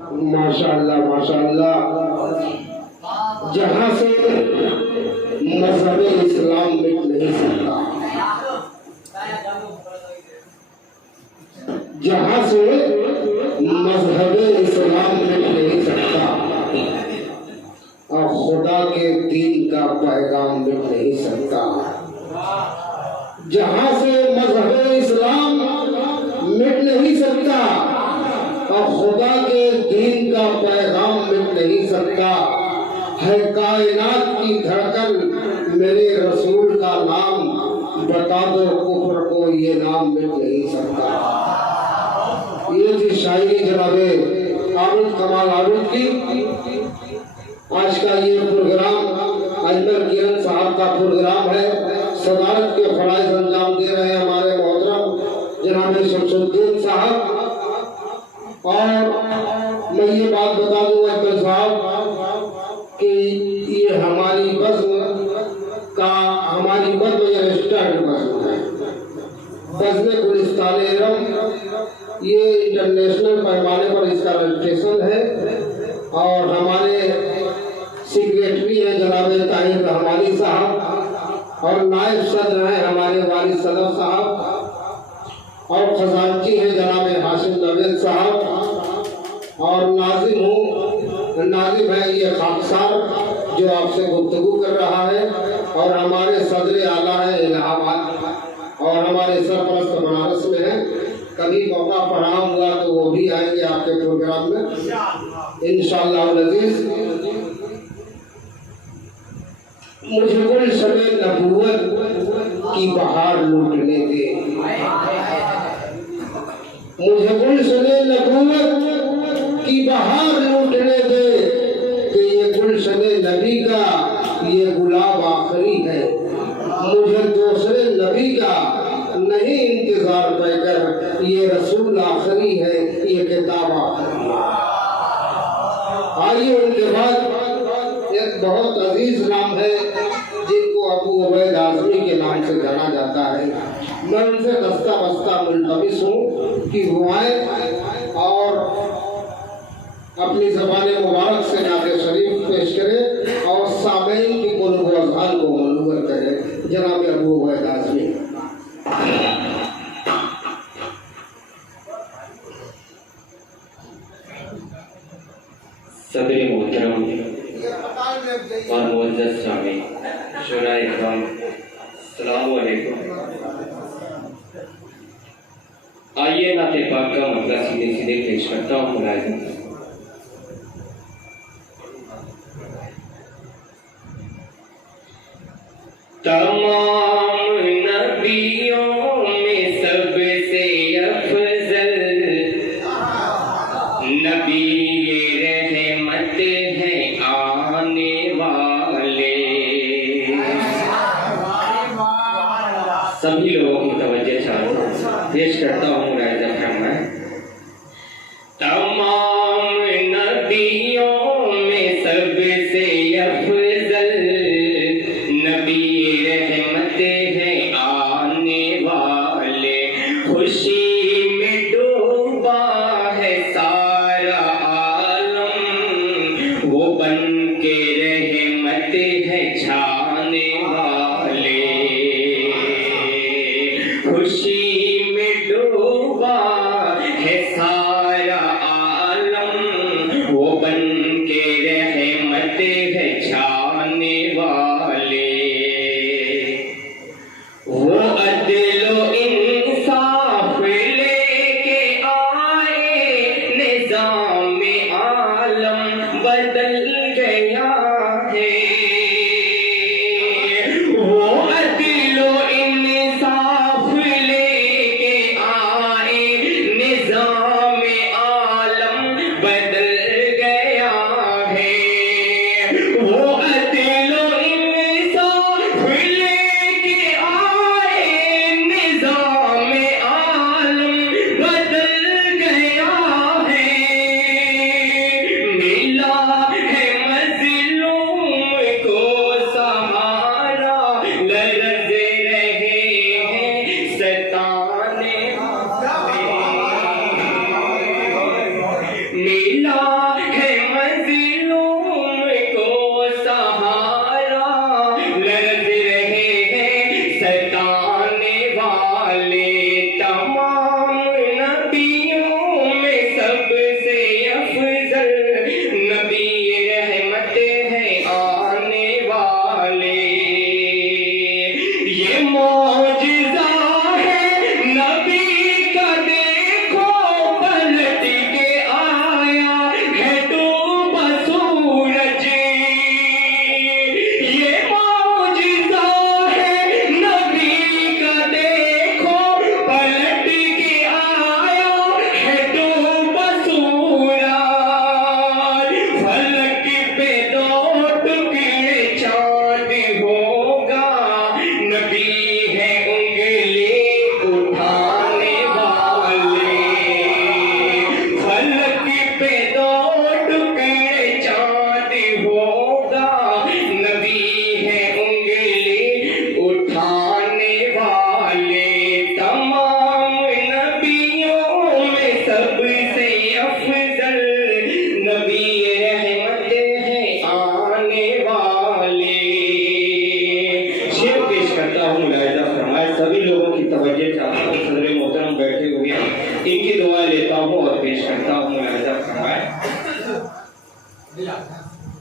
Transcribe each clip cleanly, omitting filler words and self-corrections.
ماشاءاللہ ماشاءاللہ، جہاں سے مذہب اسلام مٹ نہیں سکتا، جہاں سے مذہب اسلام مٹ نہیں سکتا اور خدا کے دین کا پیغام مٹ نہیں سکتا، جہاں سے مذہب اسلام مٹ نہیں سکتا اور خدا کے دین کا پیغام مٹ نہیں سکتا، ہے کائنات کی دھڑکن میرے رسول کا نام، بتا دو کفر کو یہ نام مٹ نہیں سکتا۔ یہ تھی شاعری جناب عابد کمال عابد کی۔ آج کا یہ پروگرام اجمل کرن صاحب کا پروگرام ہے، صدارت کے فرائض انجام دے رہے ہیں ہمارے محترم جناب شمس الدین صاحب۔ اور میں یہ بات بتا دوں اجمل صاحب کہ یہ ہماری بزم یہ ریسٹارٹ بزم ہے، بزم گلستان ارم، یہ انٹرنیشنل پیمانے پر اس کا رجسٹریشن ہے، اور ہمارے سیکریٹری ہیں جناب طاہر رحمانی صاحب، اور نائب صدر ہیں ہمارے والد صدر صاحب، اور خزانچی ہیں جناب ہاشم نوید صاحب، اور ناظم ہے یہ خاکسار جو آپ سے گفتگو کر رہا ہے، اور ہمارے صدر اعلیٰ ہیں الہ آباد، اور ہمارے سرپرست بنارس میں ہیں۔ کبھی موقع فراہم ہوا تو وہ بھی آئیں گے آپ کے پروگرام میں انشاءاللہ العزیز۔ مجھے گلشن نبوت کی بہار لوٹنے دے، مجھے گلشن نبوت کی بہار لوٹنے دے، کہ یہ گلشن نبی کا یہ گلاب آخری ہے، مجھے دوسرے نبی کا نہیں انتظار پہ کر، یہ رسول آخری ہے، یہ کتاب آخری ہے۔ آئیے ان کے بعد ایک بہت عزیز نام ہے جن کو ابو عبید اعظمی کے نام سے جانا جاتا ہے، میں ان سے دستہ بستہ ملتمس ہوں کہ وہ آئیں اور اپنی زبان مبارک سے نعت شریف پیش کرے اور سامعین کی قلوب و اذہان کو منور کرے۔ جناب ابو عبید اعظمی۔ صدر محترم اور معزز سامعین، شورائے اکرام، السلام علیکم۔ آئیے نعت پاک کا مطلب سیدھے سیدھے پیش کرتا ہوں ملازم۔ تمام نبیوں میں سب سے افضل نبی رحمت ہیں آنے والے۔ سبھی لوگوں کی توجہ چاہتا ہوں، پیش کرتا ہوں رائز اکرم میں۔ تمام نبیوں میں سب سے افضل نبی رحمت ہیں آنے والے، خوشی میں ڈوبا ہے سارا عالم، وہ بن کے رحمت ہے چھانے والے، خوشی میں ڈوبا ہے سارا عالم، وہ بن کے رحمت ہے چھانے والے، وہ عدل و انصاف لے کے آئے، نظام عالم بدل گیا ہے، وہ عدل و انصاف لے کے آئے، نظام عالم بدل گیا ہے، وہ عدل و انصاف لے کے آئے، نظام عالم بدل گیا ہے، ملا ہے مظلوم کو سہارا، لرز رہے ہیں ستانے والے، ملا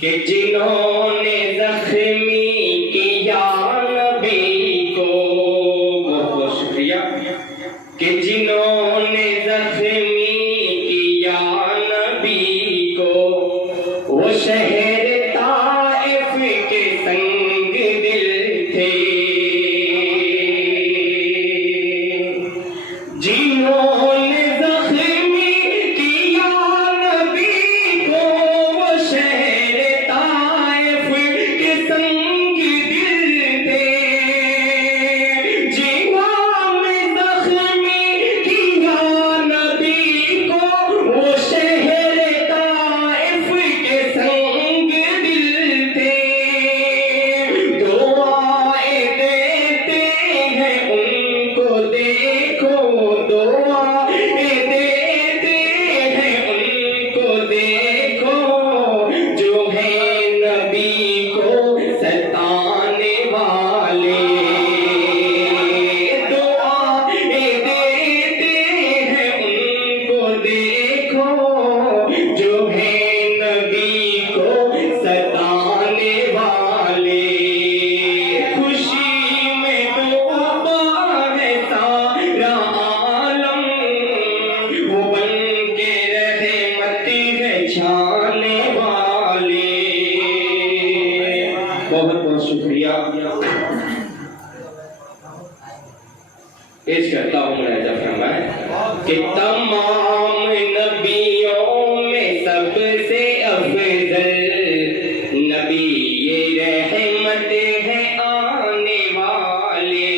کہ جنہوں نے زخمی کیا نبی کو، بہت بہت شکریہ، کہ جنہوں نے زخمی کیا نبی کو، وہ شہر طائف کے سنگ دل تھے، جنہوں نے زخمی کیا نبی کو، وہ شہر طائف کے سنگ دل تھے، جنہوں نے زخمی کیا نبی کو، وہ شہر طائف کے سنگ دل تھے، دعائیں دیتے ہیں ان کو دیکھو، دعائیں دیتے ہیں ان کو دیکھو، جو ہیں نبی کو ستانے والے، دعائیں دیتے ہیں ان کو دیکھو، جو ہیں نبی کو ستانے والے، خوشی میں ڈوبا ہے سارا عالم، وہ بن کے رحمت ہے چھانے والے، بہت بہت شکریہ۔ پیش کرتا ہوں ملاحظہ فرمائیں کہ تمام نبیوں میں سب سے افضل نبی یہ رحمت ہے آنے والے،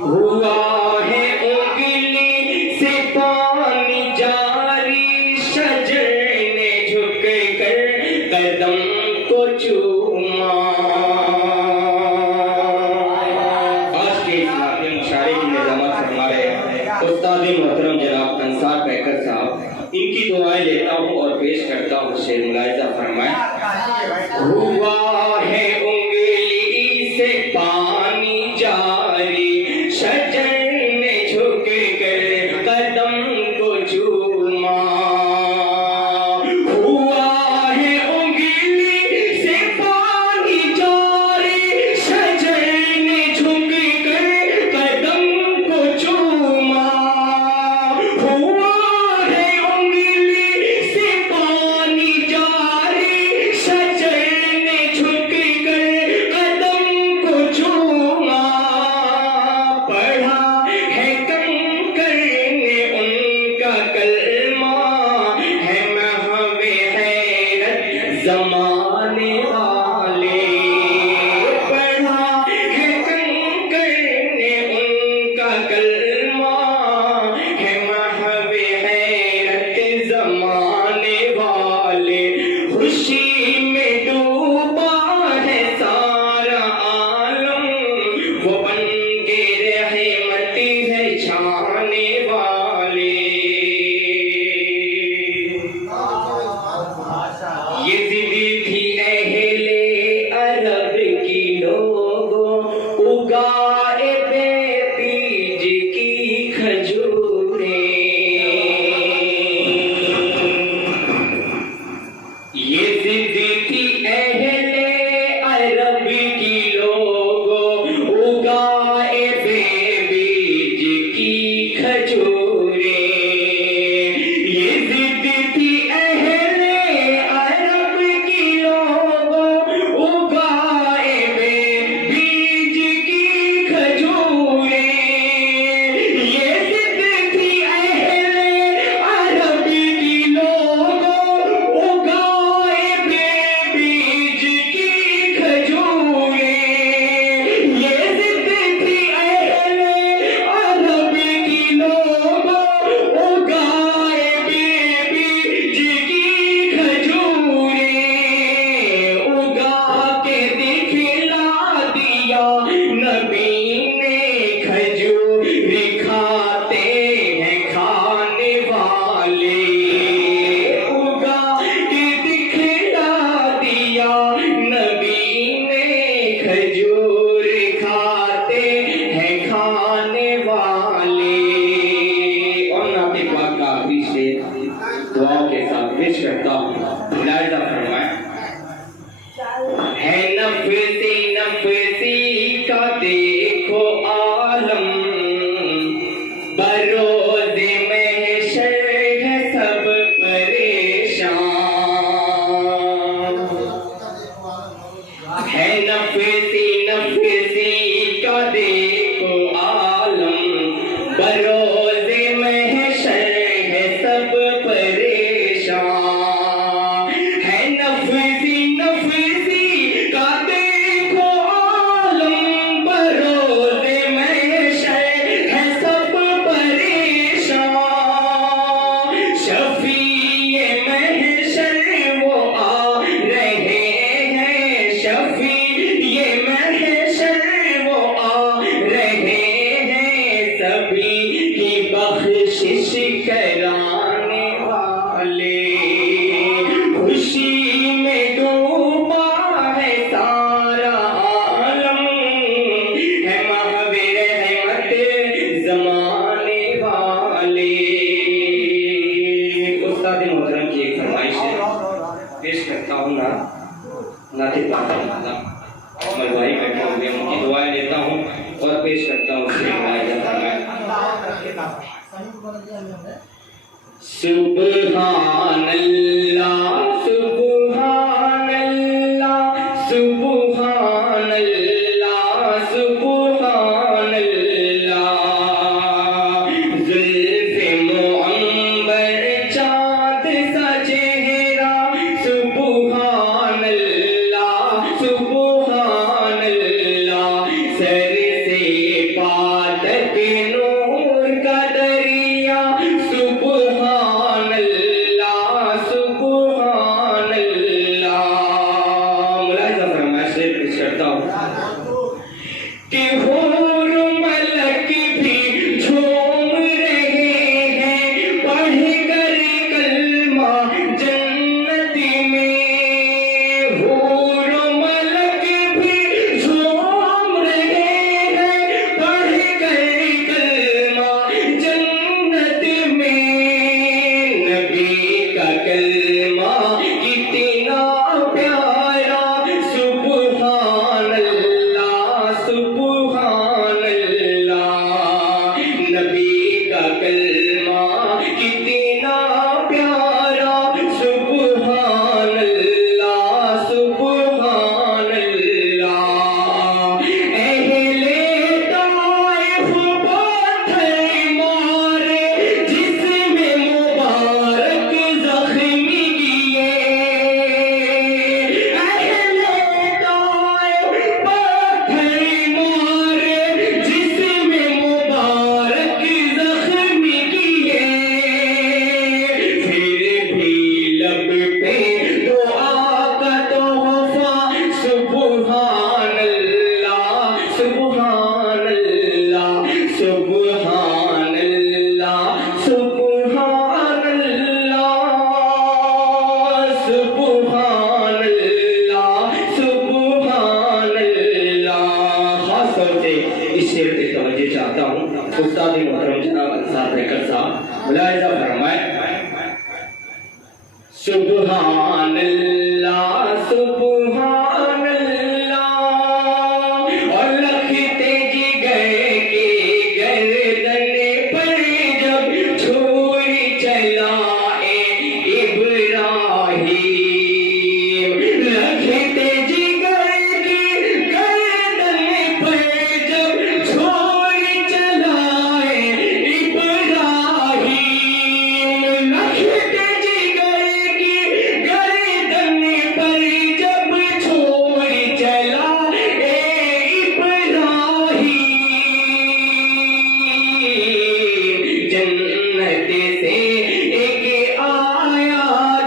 ہوا ہے انگلی سے پانی جاری، شجر نے جھک کر قدم کو چوما، آج کے اس نعت مشاعرے کی نظامت فرما رہے ہیں استاد محترم جناب انصار پیکر صاحب، ان کی دعائیں لیتا ہوں اور پیش کرتا ہوں شعر، ملاحظہ فرمائیں۔ ہوا ہے انگلی سے پانی جاری، شجر نے جھک کر قدم کو چوما، ہوا ہے انگلی سے پانی جاری، شجر نے جھک کر قدم کو چوما، ہوا ہے انگلی سے پانی جاری، شجر نے جھک کر قدم کو چوما، پڑھا ہے کنکر نے ان کا کلمہ، ہے محو حیرت زمانے والے، پڑھا ہے کنکر نے ان کا کلمہ، ہے محو حیرت زمانے والے، خوشی میں ڈوبا ہے سارا عالم، وہ بن کے رحمت ہے چھانے والے، یہ ضد تھی اہل عرب کی لوگوں، اگائے بے بیج کی کھجوریں، یہ ضد تھی اہل عرب کی لوگوں، اگائے بے بیج کی کھجوریں، یہ ضد تھی اہل عرب کی لوگوں، اگائے بے بیج کی کھجوریں، یہ ضد تھی اہل عرب کی لوگوں، اگائے بے بیج کی کھجوریں، یہ ضد تھی اہل عرب کی لوگوں، اگائے بے بیج کی کھجوریں، اگا کے دکھلا دیا نبی نے، کھجور کھاتے ہیں کھانے والے، اگا کے دکھلا دیا نبی نے، کھجور کھاتے ہیں کھانے والے، اور نعت پاک کا آخری شعر دعاؤں کے ساتھ پیش کرتا ہوں۔ استاد محترم کی ایک فرمائش ہے، پیش کرتا ہوں نا نعت پاک میں بھائی بیٹھے ہوئے ان کی دعائیں لیتا ہوں اور پیش کرتا ہوں شیخ ملائزہ فرمائے سبحان اللہ سبحان اللہ سبحان اللہ سبحان اللہ زلف معنبر چاند سا چہرہ سبحان اللہ سبحان اللہ سر سے پا تک نور کا دریا سبحان اللہ سبحان اللہ ملاحظہ فرمائے سے پیش کرتا ہوں کہ حور ملک بھی جھوم رہے ہیں پڑھ کر کلمہ جنت میں حور ملک بھی جھوم رہے ہیں پڑھ کر کلمہ جنت میں نبی کا کلمہ کتنا پیارا سبحان اللہ سبحان اللہ نبی کا کلمہ کتنا پیارا سبحان اللہ سبحان اللہ اہل طائف پتھر مارے جسم مبارک زخمی کیے اہل طائف پتھر مارے جسم مبارک زخمی کیے پھر بھی لب پہ دعا کا تحفہ سبحان اللہ سبحان اللہ سبحان اللہ سبحان اللہ سبحان اللہ سبحان اللہ خاص طور سے اس شعر پہ توجہ چاہتا ہوں استاد محترم جناب انصار بیکر صاحب ملاحظہ فرمائے سبحان اللہ سبحان اللہ اور لکھتے جگر کے گردن پر جب چھری چلائے ابراہیم لکھتے جگر کے گردن پر جب چھری چلائے ابراہیم لکھتے جگر کی گردن پر جب چھری چلائے ابراہیم جنت سے ایک آیا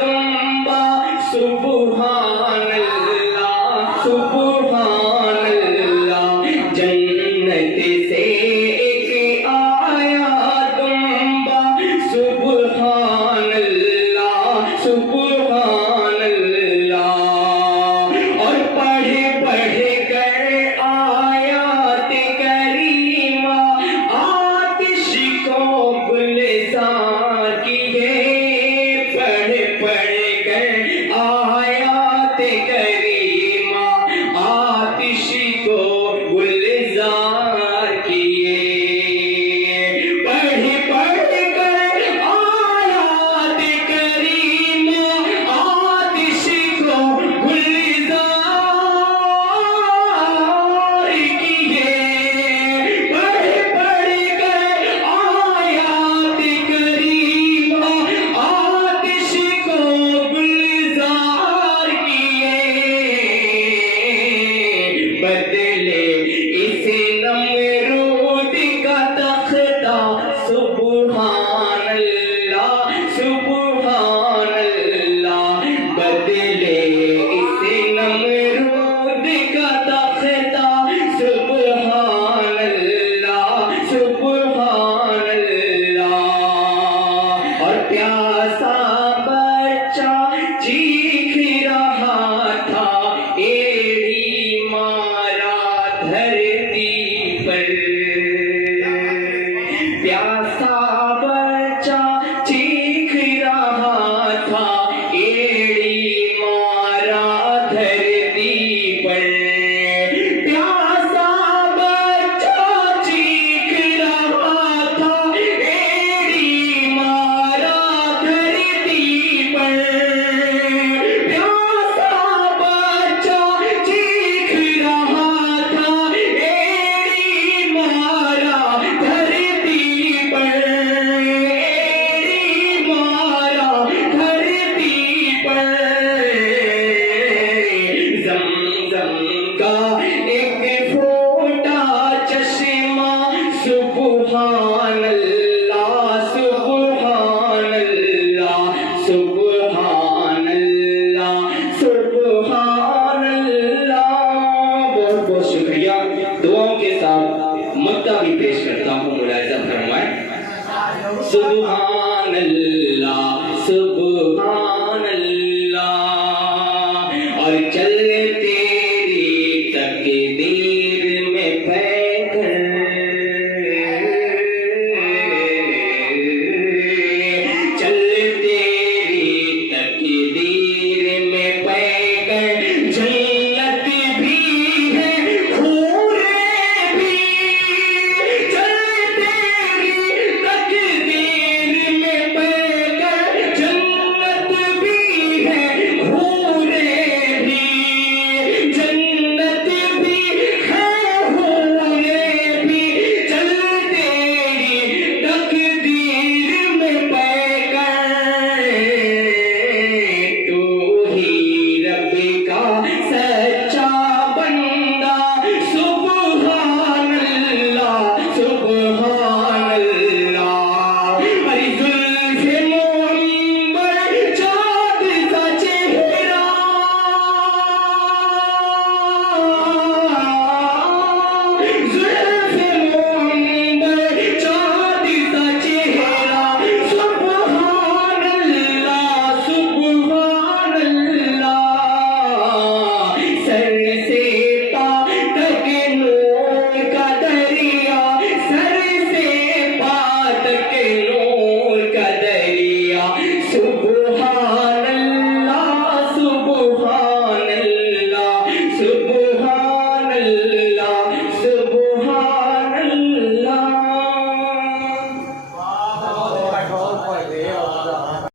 دمبا سبحان اللہ سبحان اللہ جنت سے ایک آیا دمبا سبحان اللہ سبحان اللہ اور پڑھ کر آیات کریمہ آتش کو گلزار کیے پڑھ کر آیات کریمہ آتش کو گلزار کیے پڑھ کر آیات کریمہ آتش کو گلزار کیے پڑھ کر آیات کریمہ آتش کو گلزار کیے بدلے اس نمرود کا تختہ سبحان اللہ سبحان اللہ بدلے اس نمرود کا تختہ سبحان اللہ سبحان اللہ اور پیاسا بچہ جی